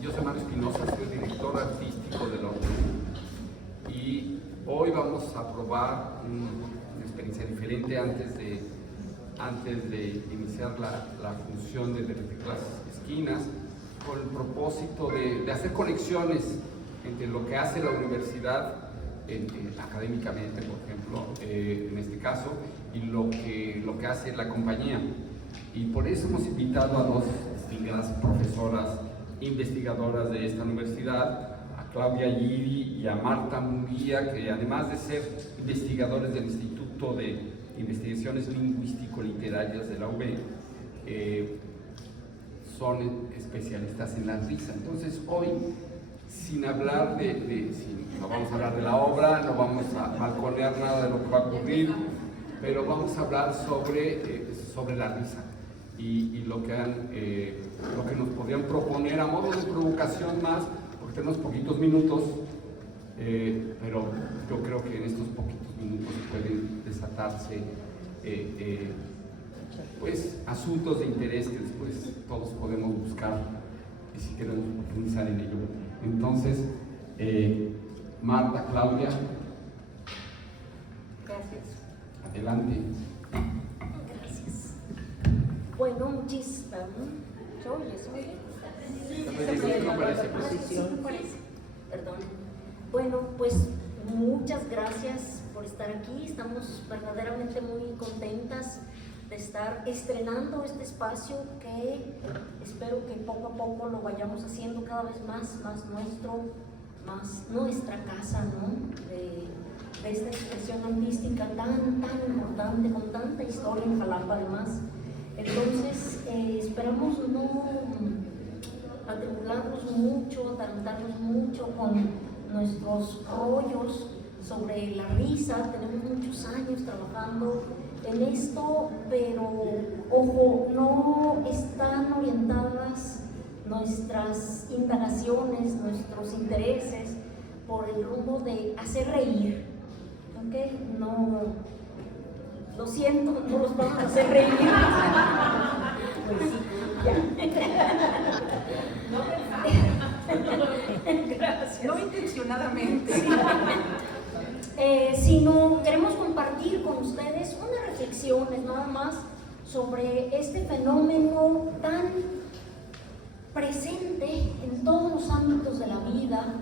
Yo soy Mario Espinosa, soy director artístico de la UNAM y hoy vamos a probar una experiencia diferente antes de iniciar la función de las esquinas, con el propósito de hacer conexiones entre lo que hace la universidad académicamente, por ejemplo, en este caso, y lo que hace la compañía. Y por eso hemos invitado a dos distinguidas profesoras investigadoras de esta universidad, a Claudia Giri y a Marta Munguía, que además de ser investigadores del Instituto de Investigaciones Lingüístico-Literarias de la UB, son especialistas en la risa. Entonces hoy, sin hablar no vamos a hablar de la obra, no vamos a balconear nada de lo que va a ocurrir, pero vamos a hablar sobre la risa y lo que nos podrían proponer a modo de provocación más, porque tenemos poquitos minutos, pero yo creo que en estos poquitos minutos pueden desatarse pues asuntos de interés que después todos podemos buscar y si queremos profundizar en ello. Entonces, Marta, Claudia, gracias. Adelante. Gracias. Bueno, muchísimas. Perdón. Bueno, pues muchas gracias por estar aquí. Estamos verdaderamente muy contentas de estar estrenando este espacio que espero que poco a poco lo vayamos haciendo cada vez más nuestro, más nuestra casa, ¿no? De esta expresión artística tan importante, con tanta historia en Jalapa además. Entonces, esperamos no atribularnos mucho, atarantarnos mucho con nuestros rollos sobre la risa. Tenemos muchos años trabajando en esto, pero ojo, no están orientadas nuestras indagaciones, nuestros intereses por el rumbo de hacer reír, ¿ok? No, lo siento, no los vamos a hacer reír. Pues sí, ya. Gracias. No intencionadamente. Sino queremos compartir con ustedes unas reflexiones nada más sobre este fenómeno tan presente en todos los ámbitos de la vida,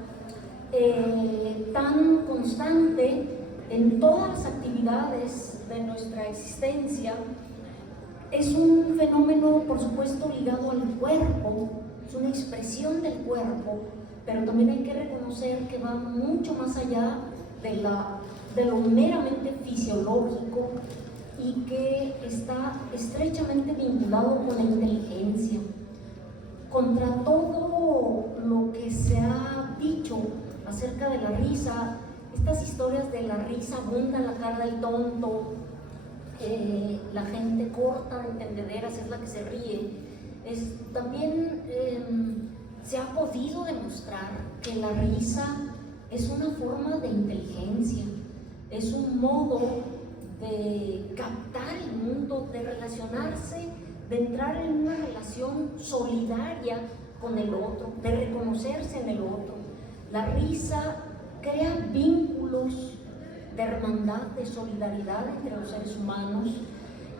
tan constante en todas las actividades de nuestra existencia. Es un fenómeno, por supuesto, ligado al cuerpo, es una expresión del cuerpo, pero también hay que reconocer que va mucho más allá de lo meramente fisiológico y que está estrechamente vinculado con la inteligencia. Contra todo lo que se ha dicho acerca de la risa, estas historias de la risa abundan la cara del tonto, la gente corta de entendederas es la que se ríe. También se ha podido demostrar que la risa es una forma de inteligencia, es un modo de captar el mundo, de relacionarse, de entrar en una relación solidaria con el otro, de reconocerse en el otro. La risa crea vínculos de hermandad, de solidaridad entre los seres humanos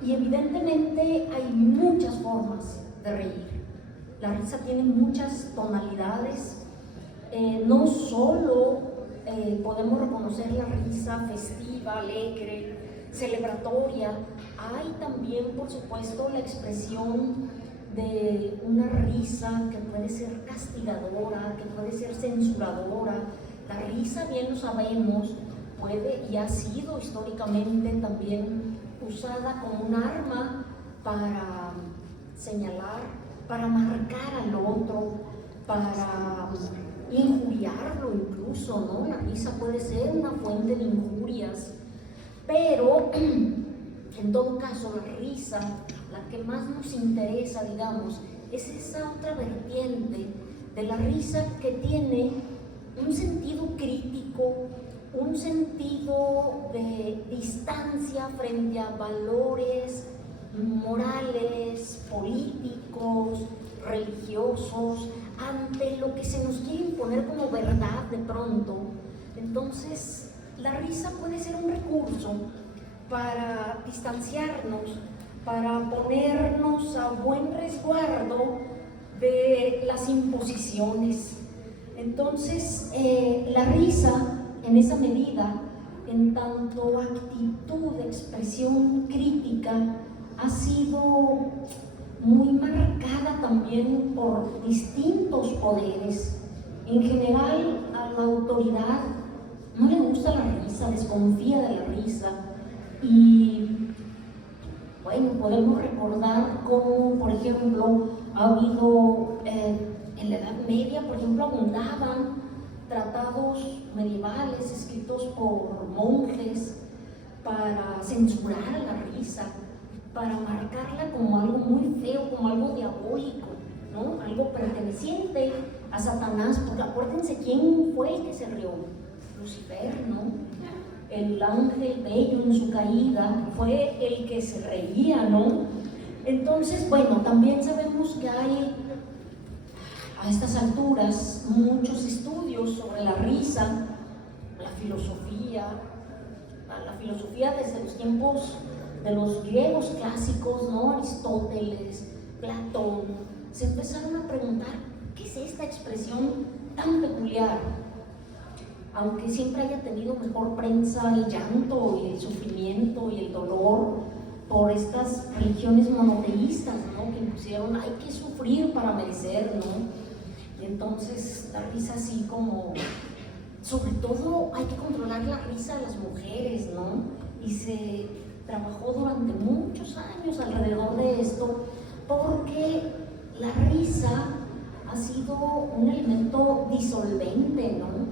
y evidentemente hay muchas formas de reír. La risa tiene muchas tonalidades. No solo podemos reconocer la risa festiva, alegre, celebratoria, hay también, por supuesto, la expresión de una risa que puede ser castigadora, que puede ser censuradora. La risa, bien lo sabemos, puede y ha sido históricamente también usada como un arma para señalar, para marcar al otro, para injuriarlo incluso, ¿no? La risa puede ser una fuente de injurias, pero en todo caso la risa, la que más nos interesa, digamos, es esa otra vertiente de la risa que tiene un sentido crítico, un sentido de distancia frente a valores morales, políticos, religiosos, ante lo que se nos quiere imponer como verdad de pronto. Entonces, la risa puede ser un recurso para distanciarnos, para ponernos a buen resguardo de las imposiciones. Entonces, la risa, en esa medida, en tanto actitud de expresión crítica, ha sido muy marcada también por distintos poderes. En general, a la autoridad no le gusta la risa, desconfía de la risa. Y bueno, podemos recordar cómo, por ejemplo, ha habido en la Edad Media, por ejemplo, abundaban tratados medievales escritos por monjes para censurar a la risa, para marcarla como algo muy feo, como algo diabólico, ¿no? Algo perteneciente a Satanás, porque acuérdense quién fue el que se rió, Lucifer, ¿no? El ángel bello en su caída fue el que se reía, ¿no? Entonces, bueno, también sabemos que hay a estas alturas muchos estudios sobre la risa, la filosofía desde los tiempos de los griegos clásicos, ¿no? Aristóteles, Platón, se empezaron a preguntar, ¿qué es esta expresión tan peculiar? Aunque siempre haya tenido mejor prensa el llanto y el sufrimiento y el dolor por estas religiones monoteístas, ¿no? Que impusieron, hay que sufrir para merecer, ¿no? Y entonces la risa así como, sobre todo hay que controlar la risa de las mujeres, ¿no? Y se trabajó durante muchos años alrededor de esto, porque la risa ha sido un elemento disolvente, ¿no?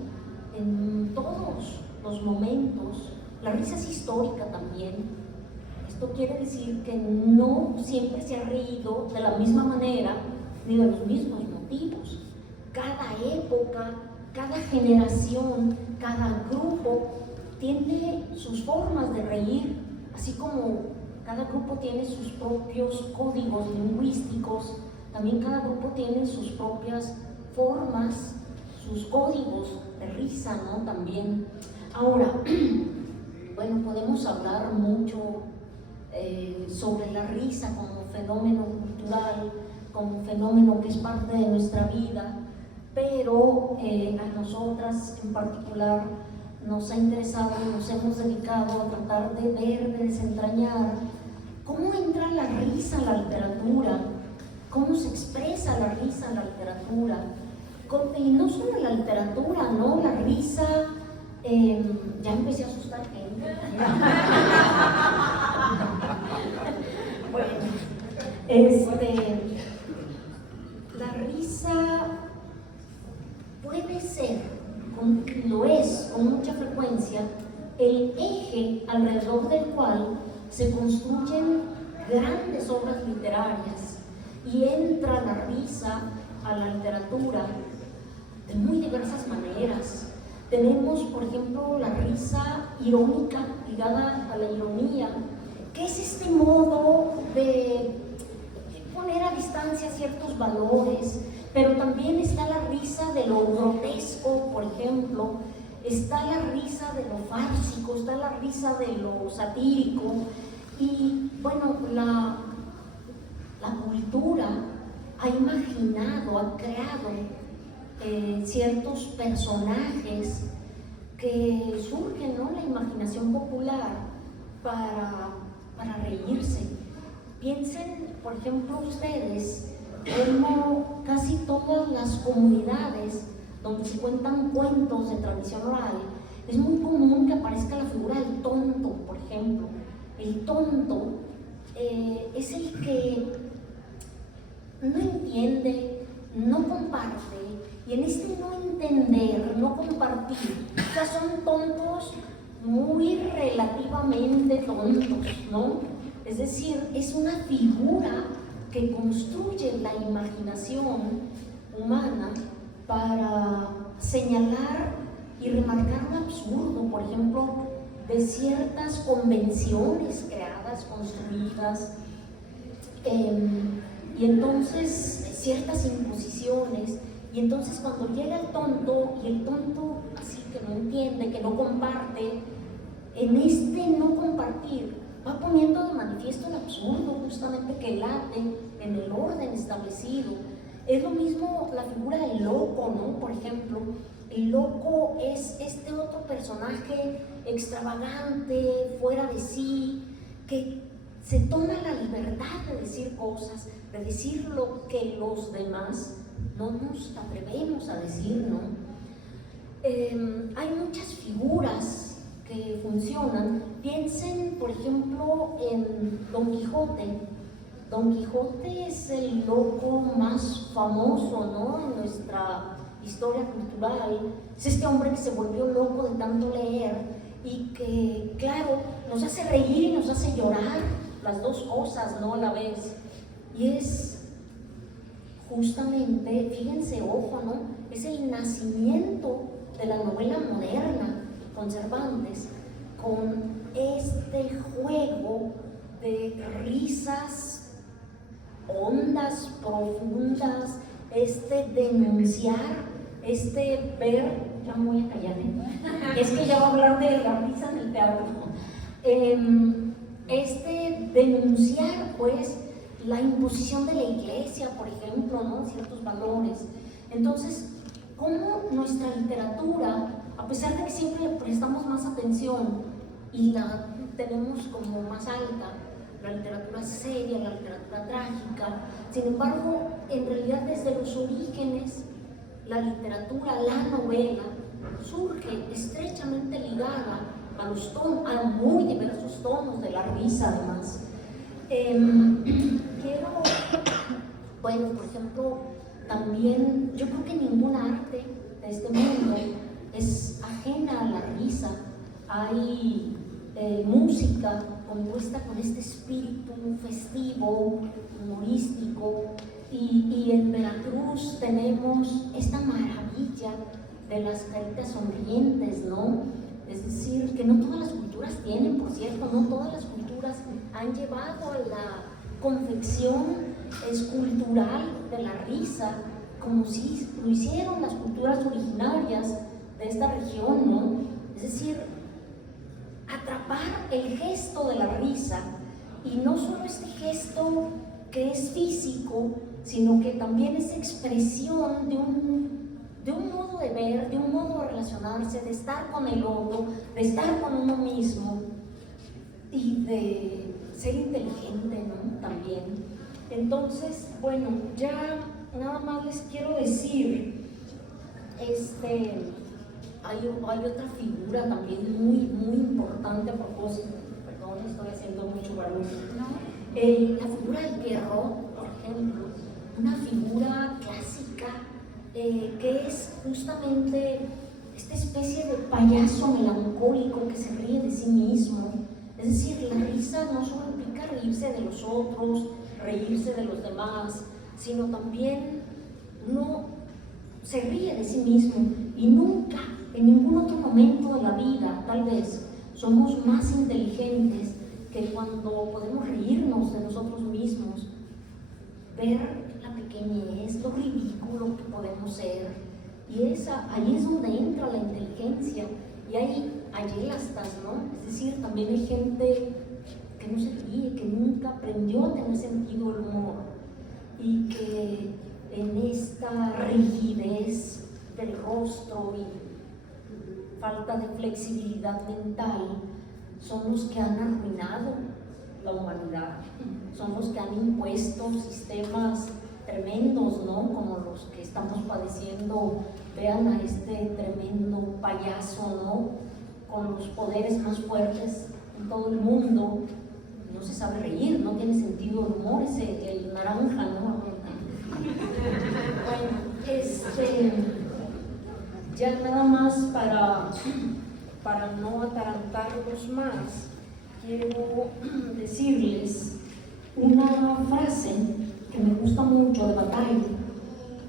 En todos los momentos. La risa es histórica también. Esto quiere decir que no siempre se ha reído de la misma manera ni de los mismos motivos. Cada época, cada generación, cada grupo tiene sus formas de reír, así como cada grupo tiene sus propios códigos lingüísticos, también cada grupo tiene sus propias formas, sus códigos de risa, ¿no? También. Ahora, bueno, podemos hablar mucho sobre la risa como fenómeno cultural, como fenómeno que es parte de nuestra vida, pero a nosotras en particular nos ha interesado, nos hemos dedicado a tratar de ver, de desentrañar cómo entra la risa en la literatura, cómo se expresa la risa en la literatura, y no solo en la literatura, ¿no? La risa, ya empecé a asustar gente. Bueno, la risa puede ser, lo es con mucha frecuencia, el eje alrededor del cual se construyen grandes obras literarias, y entra la risa a la literatura de muy diversas maneras. Tenemos, por ejemplo, la risa irónica, ligada a la ironía, que es este modo de poner a distancia ciertos valores, pero también está la risa de lo grotesco, por ejemplo, está la risa de lo fársico, está la risa de lo satírico, y bueno, la cultura ha imaginado, ha creado ciertos personajes que surgen, ¿no? La imaginación popular para reírse. Piensen, por ejemplo, ustedes, cómo casi todas las comunidades donde se cuentan cuentos de tradición oral, es muy común que aparezca la figura del tonto, por ejemplo. El tonto es el que no entiende, no comparte, y en este no entender, no compartir, o sea, son tontos muy relativamente tontos, ¿no? Es decir, es una figura que construye la imaginación humana para señalar y remarcar lo absurdo, por ejemplo, de ciertas convenciones creadas, construidas, y entonces ciertas imposiciones, y entonces cuando llega el tonto, y el tonto así que no entiende, que no comparte, en este no compartir va poniendo de manifiesto el absurdo justamente que late en el orden establecido. Es lo mismo la figura del loco, ¿no? Por ejemplo, el loco es este otro personaje extravagante, fuera de sí, que se toma la libertad de decir cosas, de decir lo que los demás no nos atrevemos a decir, ¿no? Hay muchas figuras que funcionan. Piensen, por ejemplo, en Don Quijote. Don Quijote es el loco más famoso, ¿no?, en nuestra historia cultural. Es este hombre que se volvió loco de tanto leer y que, claro, nos hace reír y nos hace llorar, las dos cosas, ¿no?, a la vez. Y es justamente, fíjense, ojo, ¿no?, es el nacimiento de la novela moderna con Cervantes, con este juego de risas hondas, profundas, este denunciar, este ver, ya me voy a callar, es que ya voy a hablar de la risa en el teatro, este denunciar pues la imposición de la iglesia, por ejemplo, ¿no?, ciertos valores. Entonces, cómo nuestra literatura, a pesar de que siempre le prestamos más atención y la tenemos como más alta, la literatura seria, la literatura trágica, sin embargo, en realidad desde los orígenes, la literatura, la novela, surge estrechamente ligada a los tonos, a muy diversos tonos de la risa, además. Bueno, por ejemplo, también yo creo que ningún arte de este mundo es ajena a la risa. Hay música compuesta con este espíritu festivo, humorístico, y en Veracruz tenemos esta maravilla de las caritas sonrientes, ¿no? Es decir, que no todas las culturas tienen, por cierto, no todas las culturas han llevado a la confección escultural de la risa, como si lo hicieron las culturas originarias de esta región, ¿no? Es decir, atrapar el gesto de la risa, y no solo este gesto que es físico, sino que también es expresión de un modo de ver, de un modo de relacionarse, de estar con el otro, de estar con uno mismo y de ser inteligente, ¿no?, también. Entonces, bueno, ya nada más les quiero decir, hay otra figura también muy importante a propósito, perdón, estoy haciendo mucho barullo, ¿no? La figura del Pierrot, por ejemplo, una figura clásica que es justamente esta especie de payaso melancólico que se ríe de sí mismo. Es decir, la risa no solo implica reírse de los otros, reírse de los demás, sino también uno se ríe de sí mismo, y nunca, en ningún otro momento de la vida, tal vez, somos más inteligentes que cuando podemos reírnos de nosotros mismos, ver la pequeñez, lo ridículo que podemos ser, y ahí es donde entra la inteligencia, y hay astas, ¿no? Es decir, también hay gente que no se ríe, que nunca aprendió a tener sentido del humor, y que en esta rigidez del rostro y falta de flexibilidad mental son los que han arruinado la humanidad, son los que han impuesto sistemas tremendos, ¿no?, como los que estamos padeciendo. Vean a este tremendo payaso, ¿no?, con los poderes más fuertes en todo el mundo, no se sabe reír, no tiene sentido el humor, el naranja, ¿no? Bueno, ya nada más para no atarantarlos más, quiero decirles una frase que me gusta mucho de Bataille.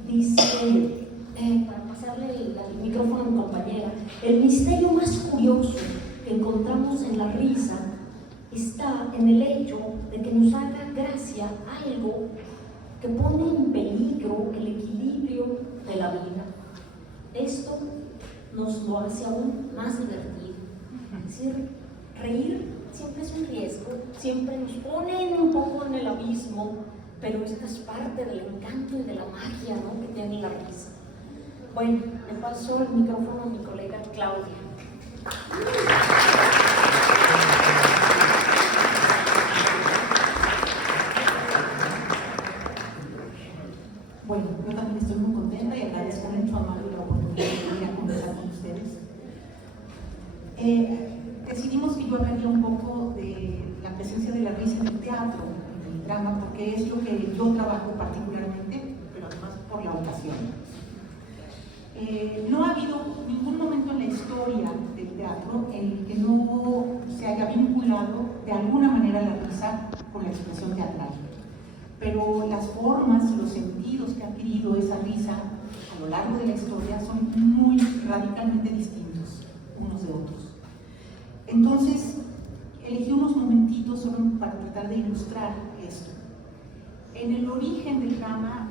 Dice, para pasarle el micrófono a mi compañera, el misterio más curioso que encontramos en la risa está en el hecho de que nos haga gracia algo que pone en peligro el equilibrio de la vida. Esto nos lo hace aún más divertido. Es decir, reír siempre es un riesgo, siempre nos ponen un poco en el abismo, pero esta es parte del encanto y de la magia, ¿no?, que tiene la risa. Bueno, le paso el micrófono a mi colega Claudia. Bueno, yo también estoy muy contenta y agradezco mucho a Mario la oportunidad de venir a conversar con ustedes. Decidimos que yo hablaría un poco de la presencia de la risa en el teatro, en el drama, porque es lo que yo trabajo particularmente, pero además por la ocasión. No ha habido ningún momento en la historia del teatro en el que no se haya vinculado de alguna manera la risa con la expresión teatral. Pero las formas, los sentidos que ha adquirido esa risa a lo largo de la historia son muy radicalmente distintos unos de otros. Entonces, elegí unos momentitos solo para tratar de ilustrar esto. En el origen del drama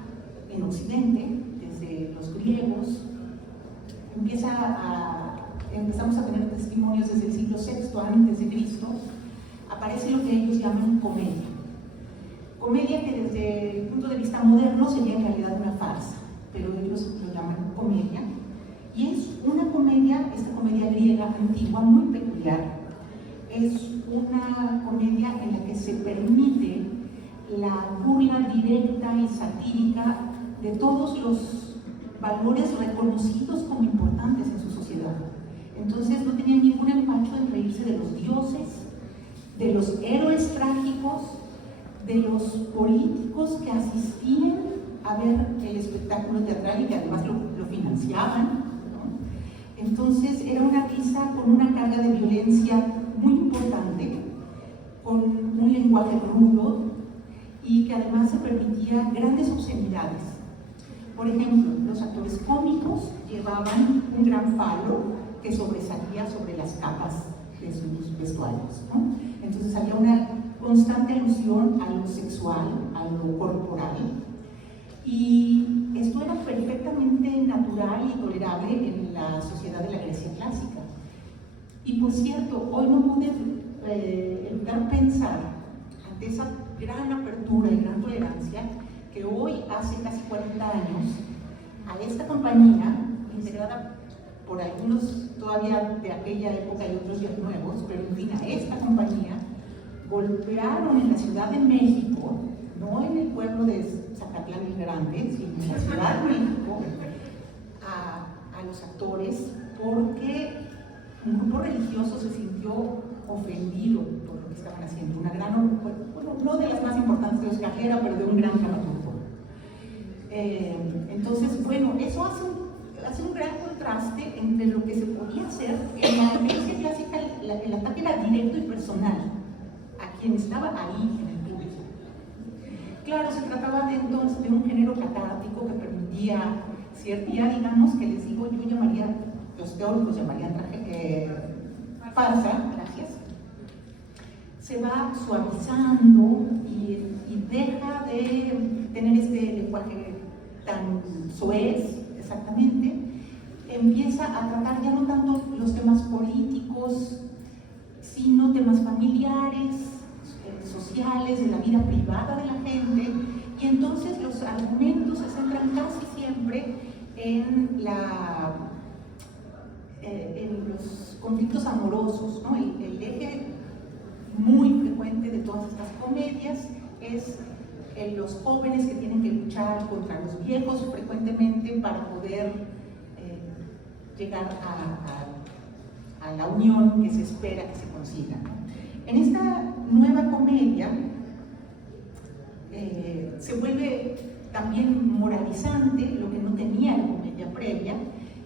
en Occidente, desde los griegos, empezamos a tener testimonios desde el siglo VI antes de Cristo, aparece lo que ellos llaman comedia. Comedia que desde el punto de vista moderno sería en realidad una farsa, pero ellos lo llaman comedia. Y es una comedia, esta comedia griega antigua, muy peculiar. Es una comedia en la que se permite la burla directa y satírica de todos los valores reconocidos como importantes en su sociedad. Entonces no tenía ningún empacho en reírse de los dioses, de los héroes trágicos, de los políticos que asistían a ver el espectáculo teatral y que además lo financiaban, ¿no? Entonces era una risa con una carga de violencia muy importante, con un lenguaje rudo y que además se permitía grandes obscenidades. Por ejemplo, los actores cómicos llevaban un gran falo que sobresalía sobre las capas de sus vestuarios, ¿no? Entonces había una constante alusión a lo sexual, a lo corporal, y esto era perfectamente natural y tolerable en la sociedad de la Grecia clásica. Y por cierto, hoy no pude evitar pensar, ante esa gran apertura y gran tolerancia, que hoy, hace casi 40 años, a esta compañía, integrada por algunos todavía de aquella época y otros ya nuevos, pero en fin, a esta compañía, golpearon en la Ciudad de México, no en el pueblo de Zacatlán el Grande, sino en la Ciudad de México, a los actores, porque un grupo religioso se sintió ofendido por lo que estaban haciendo. Una gran, bueno, no de las más importantes de Oscar Herrera, pero de un gran dramaturgo. Entonces, bueno, eso hace un gran contraste entre lo que se podía hacer en la Grecia clásica. El ataque era directo y personal a quien estaba ahí en el público. Claro, se trataba de entonces de un género catártico que permitía cierta, digamos, que les digo, yo llamaría, los teóricos llamarían farsa, gracias. Se va suavizando y deja de tener este lenguaje tan soez, exactamente. Empieza a tratar ya no tanto los temas políticos, sino temas familiares, sociales, de la vida privada de la gente, y entonces los argumentos se centran casi siempre en los conflictos amorosos, ¿no? El eje muy frecuente de todas estas comedias es los jóvenes que tienen que luchar contra los viejos frecuentemente para poder llegar a la unión que se espera que se consiga, ¿no? En esta nueva comedia se vuelve también moralizante, lo que no tenía la comedia previa.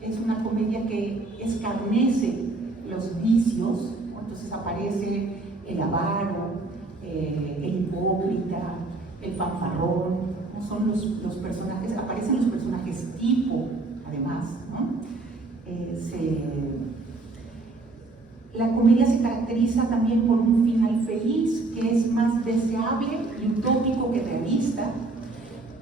Es una comedia que escarnece los vicios, ¿no? Entonces aparece el avaro, el hipócrita, el fanfarrón, ¿no? Son los personajes, aparecen los personajes tipo, además, ¿no? La comedia se caracteriza también por un final feliz, que es más deseable y utópico que realista.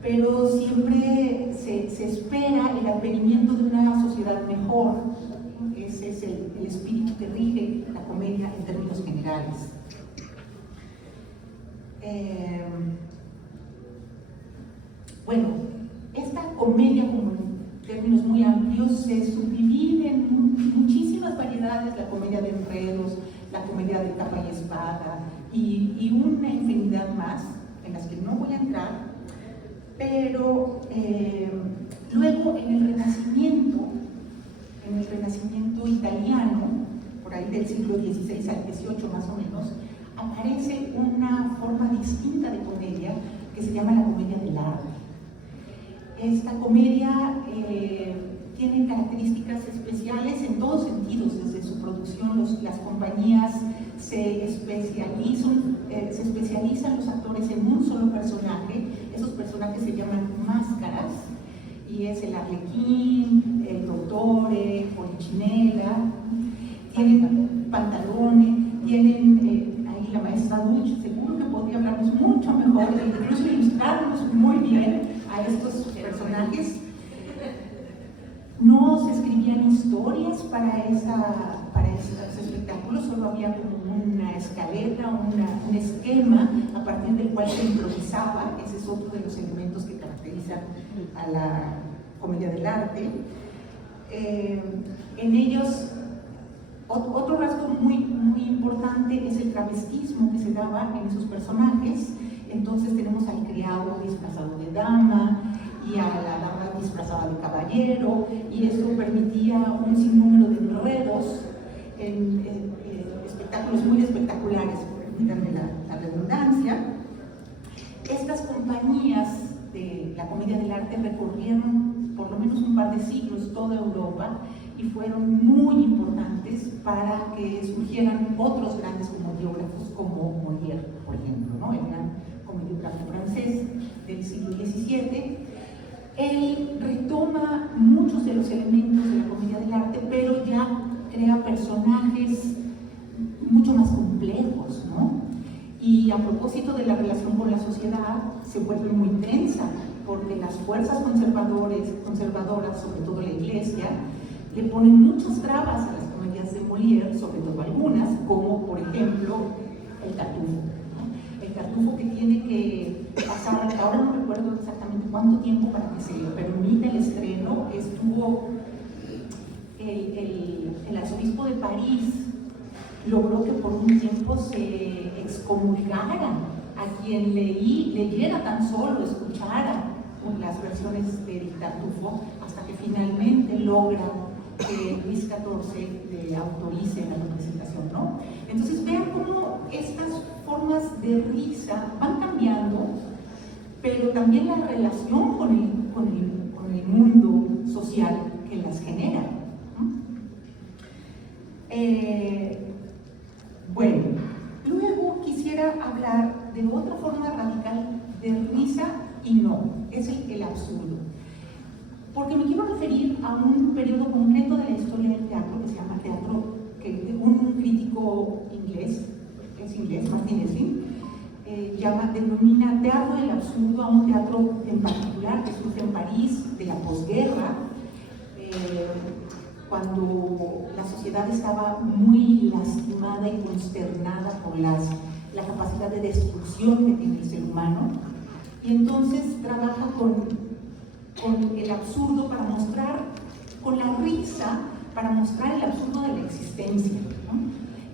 pero siempre se espera el advenimiento de una sociedad mejor. Ese es el espíritu que rige la comedia en términos generales. Bueno, esta comedia, como en términos muy amplios, se subdivide en muchísimas variedades: la comedia de enredos, la comedia de capa y espada, y una infinidad más en las que no voy a entrar. Pero luego en el Renacimiento italiano, por ahí del siglo XVI al XVIII más o menos, aparece una forma distinta de comedia que se llama la comedia del arte. Esta comedia tiene características especiales en todos sentidos. Desde su producción, las compañías se especializan los actores en un solo personaje. Esos personajes se llaman máscaras, y es el arlequín, el dottore, Polichinela. Tienen pantalones, tienen ahí la maestra Duch, seguro que podría hablarnos mucho mejor, incluso ilustrarnos muy bien a estos personajes. No se escribían historias para esos espectáculos, solo había como una escaleta, un esquema a partir del cual se improvisaba. Ese es otro de los elementos que caracterizan a la comedia del arte. En ellos, otro rasgo muy importante es el travestismo que se daba en esos personajes. Entonces tenemos al criado disfrazado de dama y a la dama disfrazada de caballero, y esto permitía un sinnúmero de enredos en espectáculos muy espectaculares, permítanme la redundancia. Estas compañías de la comedia del arte recorrieron por lo menos un par de siglos toda Europa y fueron muy importantes para que surgieran otros grandes comediógrafos como Molière, por ejemplo, ¿no? El gran comediógrafo francés del siglo XVII. Él retoma muchos de los elementos de la comedia del arte, pero ya crea personajes mucho más complejos, ¿no? Y a propósito de la relación con la sociedad, se vuelve muy tensa, porque las fuerzas conservadoras, sobre todo la Iglesia, le ponen muchas trabas a las comedias de Molière, sobre todo algunas, como por ejemplo el Tartufo, ¿no? El Tartufo, que tiene que pasar, ahora no recuerdo exactamente cuánto tiempo para que se permita el estreno. Estuvo el arzobispo de París, logró que por un tiempo se excomulgara a quien leyera tan solo, escuchara las versiones del Tartufo, hasta que finalmente logra que Luis XIV le autorice la representación, ¿no? Entonces vean cómo estas formas de risa van cambiando, pero también la relación con el mundo social que las genera, ¿no? Bueno, luego quisiera hablar de otra forma radical de risa, y no, es el absurdo. Porque me quiero referir a un periodo concreto de la historia del teatro que se llama teatro, que un crítico inglés, Martin Lessing, denomina teatro del absurdo a un teatro en particular que surge en París de la posguerra, cuando la sociedad estaba muy lastimada y consternada por la capacidad de destrucción que tiene el ser humano, y entonces trabaja con el absurdo para mostrar, con la risa, para mostrar el absurdo de la existencia, ¿no?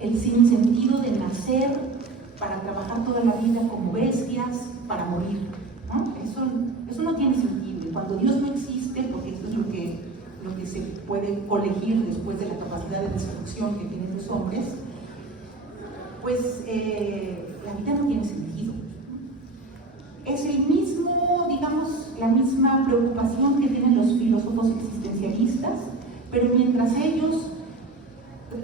El sinsentido de nacer para trabajar toda la vida como bestias para morir, ¿no? Eso no tiene sentido. Y cuando Dios no existe, porque esto es lo que se puede colegir después de la capacidad de destrucción que tienen los hombres, pues la vida no tiene sentido. Es el mismo, digamos, la misma preocupación que tienen los filósofos existencialistas, pero mientras ellos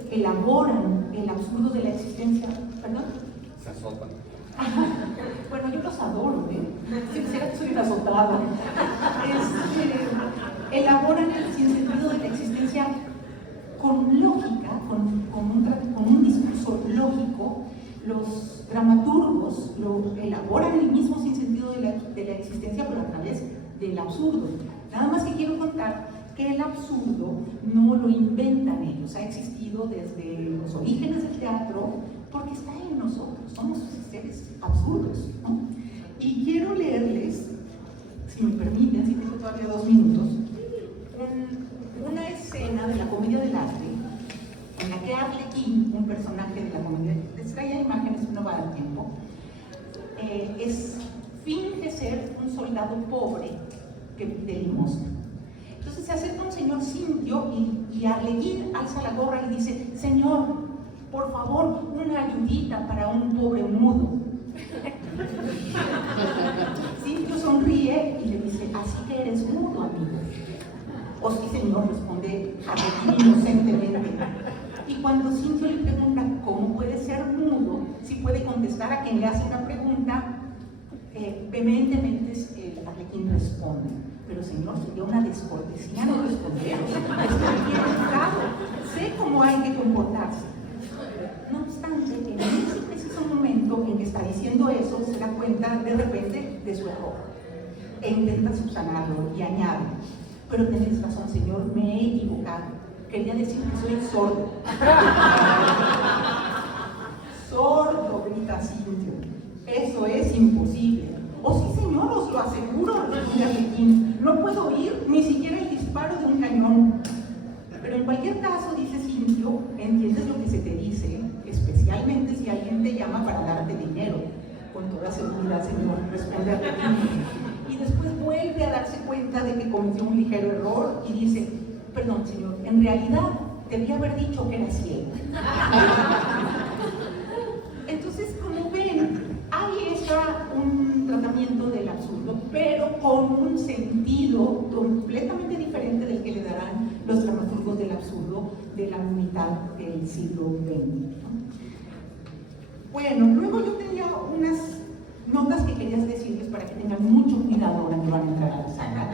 elaboran el absurdo de la existencia, ¿perdón? Se azotan. Bueno, yo los adoro, ¿eh? Quisiera que soy una azotada. Elaboran el sinsentido de la existencia con lógica, con un discurso lógico. Los dramaturgos lo elaboran el mismo sinsentido de la existencia, pero a través del absurdo. Nada más que quiero contar que el absurdo no lo inventan ellos, ha existido desde los orígenes del teatro, porque está en nosotros, somos seres absurdos, ¿no? Y quiero leerles, si me permiten, si tengo todavía 2 minutos, una escena de la Comedia del Arte, en la que Arlequín, un personaje de la comedia, les traía imágenes, no va a dar tiempo, finge ser un soldado pobre de limosna. Entonces se acerca un señor Cintio y Arlequín alza la gorra y dice: señor, por favor, una ayudita para un pobre mudo. Cintio sonríe y le dice: así que eres mudo, amigo. O sí, señor, responde Arlequín inocentemente. Y cuando Cintio le pregunta cómo puede ser mudo si puede contestar a quien le hace una pregunta, vehementemente Arlequín responde: pero señor, sería una descortesía no responder. Estoy bien educado, sé cómo hay que comportarse. No obstante, en ese preciso momento en que está diciendo eso, se da cuenta de repente de su error e intenta subsanarlo y añade: pero tenés razón, señor, me he equivocado. Quería decir que soy sordo. Sordo, grita Cintio. Eso es imposible. Oh, sí, señor, os lo aseguro, responde Arlequín. No puedo oír ni siquiera el disparo de un cañón. Pero en cualquier caso, dice Cintio, entiendes lo que se te dice, especialmente si alguien te llama para darte dinero. Con toda seguridad, señor, responde Arlequín. Y después vuelve a darse cuenta de que cometió un ligero error y dice: perdón, señor, en realidad debía haber dicho que era ciego. Entonces, como ven, ahí está un tratamiento del absurdo, pero con un sentido completamente diferente del que le darán los dramaturgos del absurdo de la mitad del siglo XX. Bueno, luego yo tenía unas notas que quería decirles para que tengan mucho cuidado ahora que van a entrar a la sala,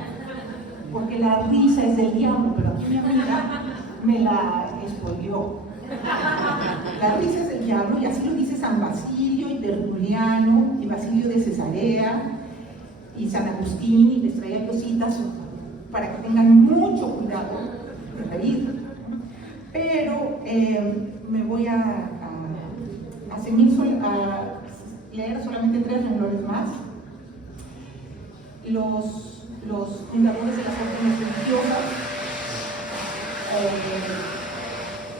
porque la risa es del diablo, pero aquí mi amiga me la spoileó. La risa es del diablo, y así lo dice San Basilio y Tertuliano y Basilio de Cesarea y San Agustín, y les traía cositas para que tengan mucho cuidado de reír. Pero me voy a leer solamente 3 renglones más. Los fundadores de las órdenes religiosas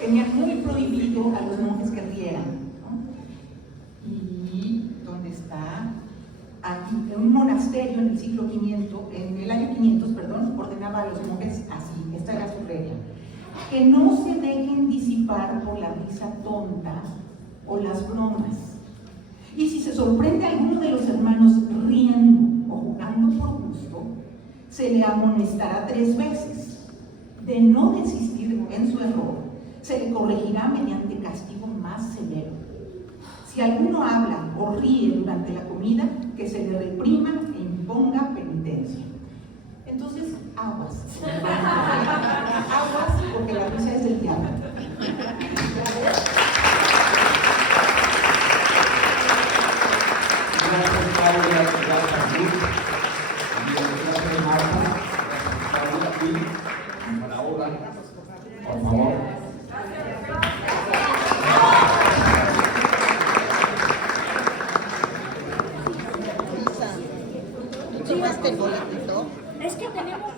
tenían muy prohibido a los monjes que rieran, ¿no? Y ¿dónde está? Aquí, en un monasterio en el siglo 500, en el año 500, perdón, ordenaba a los monjes así, esta era su regla: que no se dejen disipar por la risa tonta o las bromas. Y si se sorprende a alguno de los hermanos riendo o jugando por gusto, se le amonestará 3 veces. De no desistir en su error, se le corregirá mediante castigo más severo. Si alguno habla o ríe durante la comida, que se le reprima e imponga penitencia. Entonces, aguas. Aguas, porque la risa es del diablo. Gracias, Claudia. Gracias, Ruth. Gracias, Marta. Gracias, Claudia. Y para ahora, por favor. ¿Llevaste el boletito? Es que tenemos